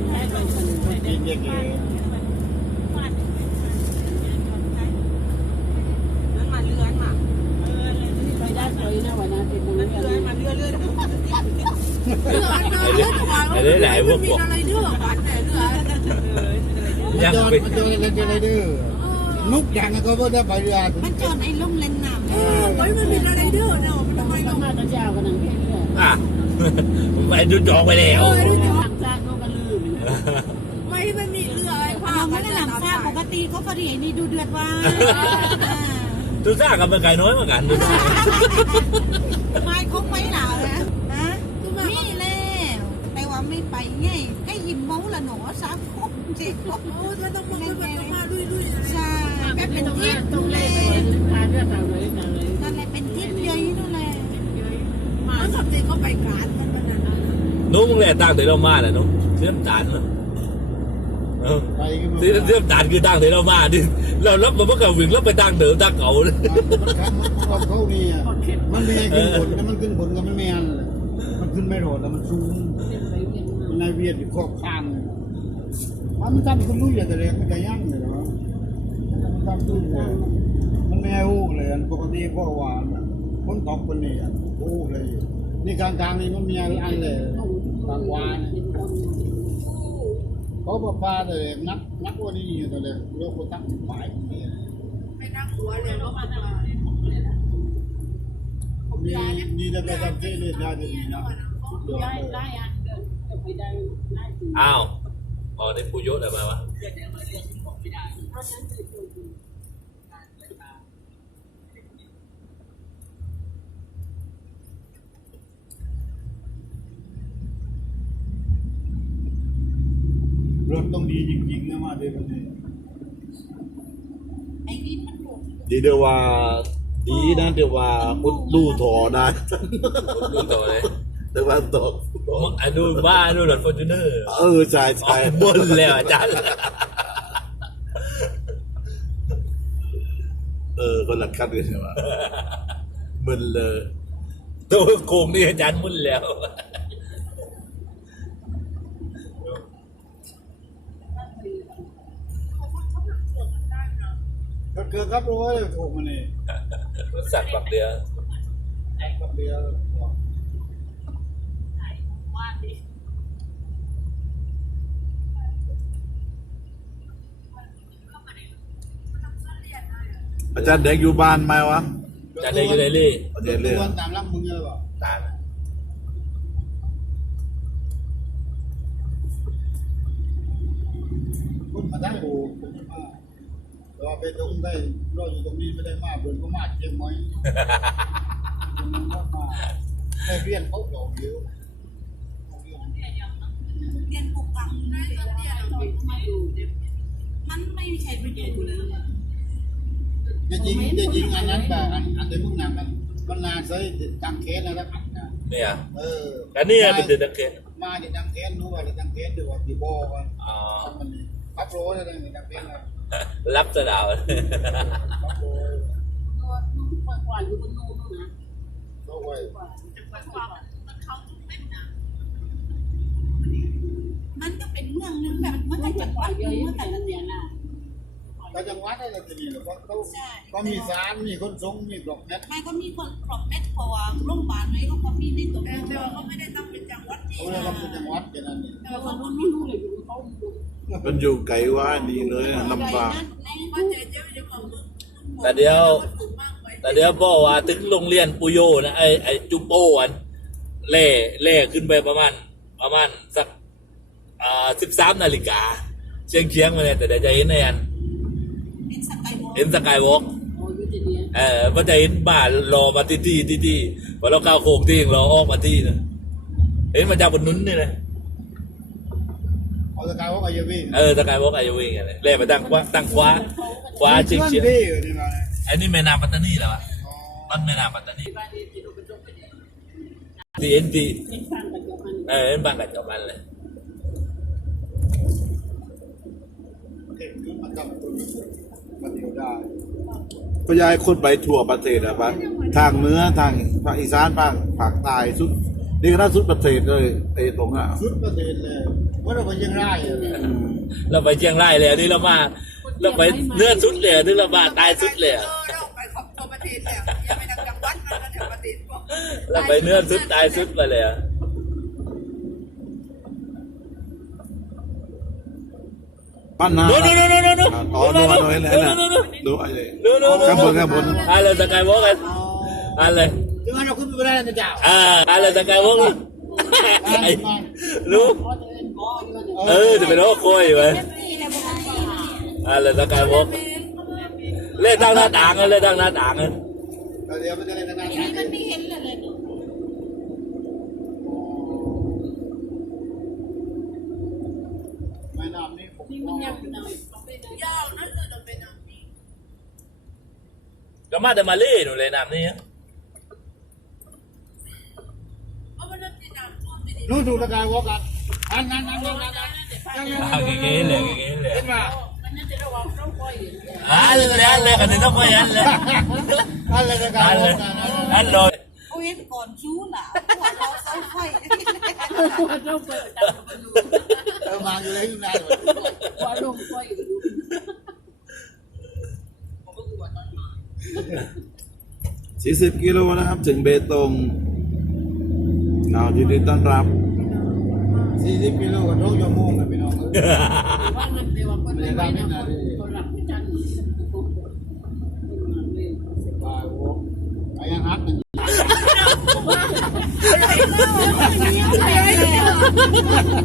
กินเยอะนั่นมาเลื่อนมาไปได้เลยนะวันนั้นเป็นมันเลื่อนมาเลื่อนเลื่อนไอ้เรื่องไหนพวกพวกอะไรเด้อบ้านไหนเด้อๆมันยังไปมันจอดอะไรจะอะไรดื้อนุกดังก็ว่าได้ไปเรือมันจอดในล่มเล่นน้ำเออไว้มันเป็นอะไรเด้อเนาะมันทำไมก็เนาะมาตะเจ้ากันนั่งแค่นี้อะไปดูจองไปแล้ว ลืมไม่มันมีเรือไอ้ผ้าเราไม่ได้หลังซาปกติเขาพอดีนี่ดูเดือดว่าดูซ่ากับเป็นไก่น้อยเหมือนกันดูซ่าไม่คงไม่หนาวนะฮะนี่แล้วแต่ว่าไม่ไปไงให้ยิ้มเมาละหนูสามคนจริงโอ้ถ้าต้องมามันต้องมาดุยดุยอะไรใช่แม่เป็นทิพย์ต้ดูองเลเล่ยนพาเรื่องเราเลยเราเลยนั่นแหละเป็นทิพย์เยอะนั่นแหละมาสับเจเขาไปการมันมันนั่นนู้มึงแหละตั้งแต่เรามาแหละนู้ เชื่อมจานมั้ยเออไปก็มาเชื่อมจานคือตั้งแต่เรามาดิเรารับมาเมื่อกี้วิ่งแล้วไปตั้งเดิมตั้งเก่าเลยมันครับมันเขามีอะมันมีขึ้นบนแล้วมันขึ้นบนก็มันไม่อันเลยมันขึ้นไม่โหดแล้วมันสูงไปเวียนมามันนายเวียดอยู่ครอบข้างเลยมันทำคุณรู้อย่างแต่เล็กมันจะยั่งเลยเนาะมันทำตู้เลยมันไม่ให้หูเลยปกติพ่อหวานคนตอกคนนี้หูเลยนี่กลางกลางนี่มันมีอันเลยกลางวานเขาบอกว่าเลยนักนักวันนี้อยู่ตัวเลยโลกตั้งฝ่ายนี่ไปนั่งหัวเลยเขามาทำอะไรมีมีแต่ไปทำเท่เลยได้ดีนะได้ได้เดินจะไปได้ได้อ้าวพอได้ผู้เยศอะไรมาวะรถ ริงๆนะมาเดี๋ยวนี้ไอ้นี่มันโดดดีเดียวว่า ดีนะเดียวว่าอุดลู่ถอได้ ดูต่อเลยแต่ว่าตกอันดูบ้าอันดูรถฟอร์จูเนอร์เออใช่อ๋อใช่บนแล้วอาจารย์ เออคนละคันกันใช่ไหมมึนเลย ตัวโกงนี่อาจารย์มุ่นแล้ว ก็เกิดครับรู้ว่าถูกมันนี่สักแบบเดียวครับเดียวอาจารย์เด็กอยู่บ้านไหมวะอาจารย์ได้อยู่เลยลี่อาจารย์เรียตัวนตามรักมึงเลยเปล่าตามคนมาได้โอ้คนมา แต่ว่าไปตรงได้รออยู่ตรงนี้ไม่ได้มาเดินก็มาเชียงใหม่มาได้เรียนเขาหลอกเยอะเรียนปลูกกังมันไม่ใช่ประโยชน์เลยจะจริงจะจริงอันนั้นแบบอันอันเดียวมึงนำมันมันนานใช้ตังแค้นแล้วอัดนะเนี่ยเอออันนี้เป็นเดือนตะเกียบมาจะตังแค้นรู้ว่าจะตังแค้นดูว่าที่บอกว่าอ๋อทำมัน พับโรยอะไรนี่ตังแค้นอะไรรับสดาวพับโรยตัวนู่นกว่าอยู่บนนู่นนะเขาไว้มันก็เป็นเมืองนึงแบบมันก็จังหวัดนึงเมื่อแต่ละเดือนน่ะแต่จังหวัดอะไรจะมีหรือว่าเขาใช่ก็มีศาลมีคนทรงมีบล็อกเน็ตไม่ก็มีคนครอบแม่พอโรงพยาบาลเลยก็เขามีในตัวแต่เมืองแต่ว่าเขาไม่ได้ตั้งเป็นจังหวัดที่เขาเรียกว่าเป็นจังหวัดแค่นั้นนี่แต่ว่าเขาไม่รู้เลยเขา มันอยู่ไกลว่าดีเลยนะลำบากแต่เดียว แต่เดี๋ยวบอกว่าถึงโรงเรียนปุโยนะไอไอจุโป้อันเล่เล่ขึ้นไปประมาณ ประมาณสักอ่าสิบสามนาฬิกาเชียงเชียงมาเนี่ยแต่เดี๋ยวจะเห็นในอันเป็นสกายวอล์กเห็นสกายวอล์กโอ้ยจะเดียเออมันจะเห็นบ้านรอมาที่ที่ที่ที่พอเราก้าวโค้งที่เราออกมาที่นะเห็นมาจากบนนุ้นนี่นะ เอาสกายว่าไอ้วิ่งเออสกายวอล์กอายุวิ่งอะไรเล่ไปตั้งขวาตั้งขวาขวาเชียงเชียงที่นี่นะอันนี้แม่น้ำปัตตานีแล้วอะต้นแม่น้ำปัตตานีบ้านนี้ที่เราไปจบไปเนี่ยทีเอ็นทีเป็นฟังกันกับมันเออเห็นบางกับจอมันเลยเด็กมันทำตัวมันเดียวได้พยายคนไปทั่วประเทศอะปะทางเหนือทางภาคอีสานภาคภาคใต้สุด นี่ก็น่าสุดประเทศเลยไอ้ตรงอะชุดประเทศเลยว่าเราไปยังไงอะอืมเราไปเชียงรายเลยอันนี้เรามาเราไปเนื้อสุดเลยอันนี้เรามาตายสุดเลยเออเราไปขอบตัวประเทศแล้วยังไม่ดังจังหวัดมันก็แถวประเทศพวกเราไปเนื้อสุดตายสุดไปเลยอะบ้านนาโน่นโน่นโน่นโน่นโน่นอ๋อดูมาดูเห็นแล้วนะดูไอ้เลยโน่นโน่นโน่นข้างบนข้างบนอะไรสกายวอล์กกันอะไรถึงงั้นเราขึ้นไปไม่ได้นะเจ้า อ่าอะไรสกายวอล์กอะไอ้รู้เออจะเป็นโอ้โคยไปอะไรสกายวอล์กเล่นทางหน้าต่างกันเล่นทางหน้าต่างกันแต่เดี๋ยวมันจะได้นานทีนี้มันไม่เห็นเลยเลยเนอะๆไม่น้ำนี่ผมนี่มันยังอยู่หน่อยต้องไปไหนยาวนั่นคือเราไปนำนี้ก็มาแต่มาเล่หนูเลยน้ำนี่เอามันนั่นที่นำท่วมที่ นี่นู่นถูกตะกายวอกันอันนั้นอันนั้นอันนั้นยังยังเอาเก๋ๆเลยเก๋ๆเลยเห็นป่ะมันน่าจะระวังต้องคอยอ่าเลยเลยอันเลยกันต้องไปอันเลยอันเลยตะกาอัยนวเลอยกันอันเลยเอาเห็นก่อนชู้ล่ะหัวเราเสาไฟต้องเปิดตามมาดูเออมาอยู่เลยอยู่นานว่าลงคอยอยู่ผมก็กลัวตอนมาสี่สิบกิโลนะครับ ถึงเบตงเอายินดีต้อนรับ สี่สิบกิโลกับโรคยามูกนะพี่น้องว่าเงินเดียวคนไม่ไหวนะคนหลับไม่ทันตะกายวอไปยังฮัทมัน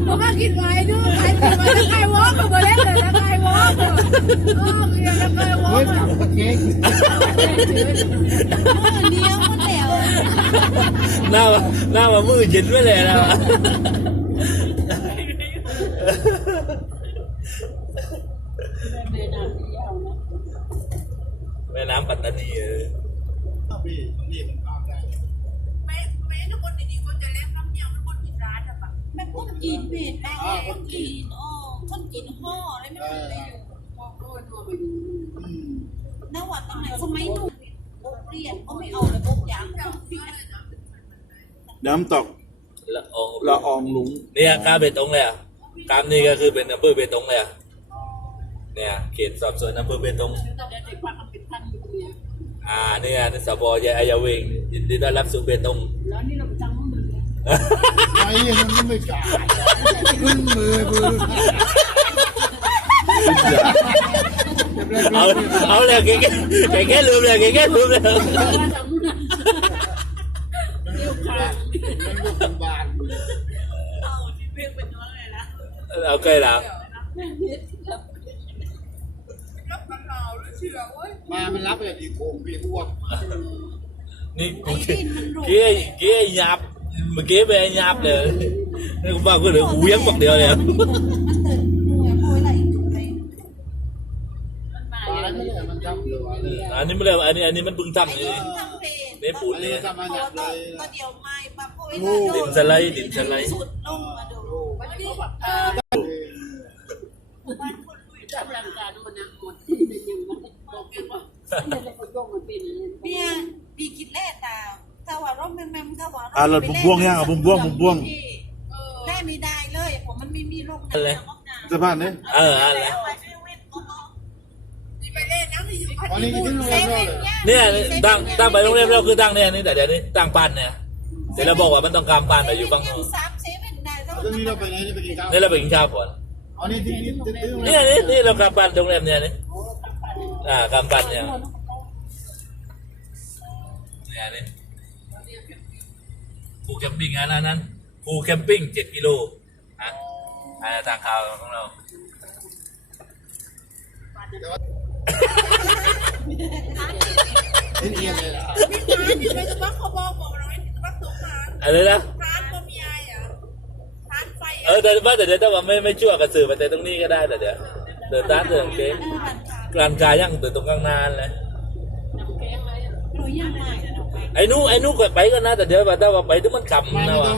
ผมก็คิดไว้ด้วยใครคิดไว้แล้วใครวอล์กก็มาเล่นเลยแล้วใครวอล์กเออเรียนแล้วใครวอล์กจับตะเกียงเลี้ยวมันแล้วหน้าหน้ามามือเย็นไว้เลยนะ แม่น้ำที่ยาวนะแม่น้ำปัตตานีเออพี่นี่มันเข้าได้แม่แม่ทุกคนดีๆก็จะเล่นน้ำเนียงมันคนกินร้านอะปะแม่คนกินเผ็ดแม่คนกินอ๋อคนกินห่ออะไรไม่เป็นไรอยู่มองโดนตัวไปดูอืมนวัดตั้งแต่สมัยหนุ่มบกเรียนก็ไม่เอาเลยบกยางน้ำตกละอองละอองหลุงเนี่ยข้ามเบตงเลยอะ กามนี่ก็คือเป็นอำเภอเบตงเลยอะเนี่ยเขตสอบสวนอำเภอเบตงแต่เดี๋ยวจะควักมันเป็นพันอยู่เนี่ยอ่าเนี่ยนี่สบยายาเวงยินดีต้อนรับสู่เบตงแล้วนี่เราไปจังมันเลยไอ้มันไม่จ่ายขึ้นมือมือเอาเอาเลยแกแกแกแค่ลืมเลยแกแค่ลืมเลย โอเคแล้วรับกันหนาวหรือเชื่อเว้ยมามันรับอะไรดีโกงพี่อ้วกนี่กูเกี้ยเกี้ยหยาบเมื่อกี้ไปหยาบเลยนี่กูว่ากูเหลือเวียงบอกเดียวเลยมันตื่นหัวโอยอะไรถูกไหมมันมาตายไม่ได้มันจำเลยว่าเลยอันนี้ไม่เลยอันนี้อันนี้มันเพิ่งทำไอ้นี่ทั้งเพจนี่ปูนนี่เนี่ยทำมาพหอนักตเลอนยก็เดียวไม่มาโอยดินสไลด์ดินสไลด์สุดลงมาดู วันนี้แบบเออจับร่างกายมันนะหมดเป็นยังไงบอกกันว่าเนี่ยจะไปโยงมันเป็นอะไร เนี่ยปีคิดแล่ตาถ้าว่าร่ม แม่มก็ว่าอะเราบุ้มบ้วงยังอะบุ้มบ้วงบุ้มบ้วงแล่ไม่ได้เลยผมมันไม่มีร่มอะไรสะพานนี้เอออะไรที่ไปเล่นน้ำที่อยู่พัทวันนี้ลุขึ้งนโรงแรมเลยเนี่ยตั้งตั้งไปโรงแรมเราคือตั้งเนี่ยนี่แต่เดี๋ยวนี้ตั้งปันเนี่ยเดี๋ยวเราบอกว่ามันต้องกลางปันไปอยู่ฝั่งโน้นสามเซเว่นได้แล้วตอนนี้เราไปไหนไปกินข้าวนี่เราไปกินข้าวก่อนอันนี้ที่นี่ที่นี่เนี่ยนี่นี่เรากลางปันโรงแรมเนี่ยนี่อ่ากลางปันเนี่ยเนี่ยนี่ ภูแคมปิ้งอันนั้นนั้นภูแคมปิ้งเจ็ดกิโลอะอ่าทางข่าวของเราที่นี่เลยล่ะร้านอยู่ในสปักเขาบอกบอกเราไว้สปักสงขลาอะไรนะ ร้านก็มีไอ้อะร้านไฟเออแต่ว่าแต่เดี๋ยวถ้าว่าไม่ไม่ชั่วกับสื่อมาแต่ตรงนี้ก็ได้แต่เดี๋ยวเดินร้านเดินเก๊กลางกายยังเดินตรงกลางนานเลยน้ำแกงอะไรหนูยังไง ไอ้นู้ไอ้นู้ก็ไปก็นะแต่เดี๋ยวว่าถ้าว่าไปถึงมันกลับนะว่า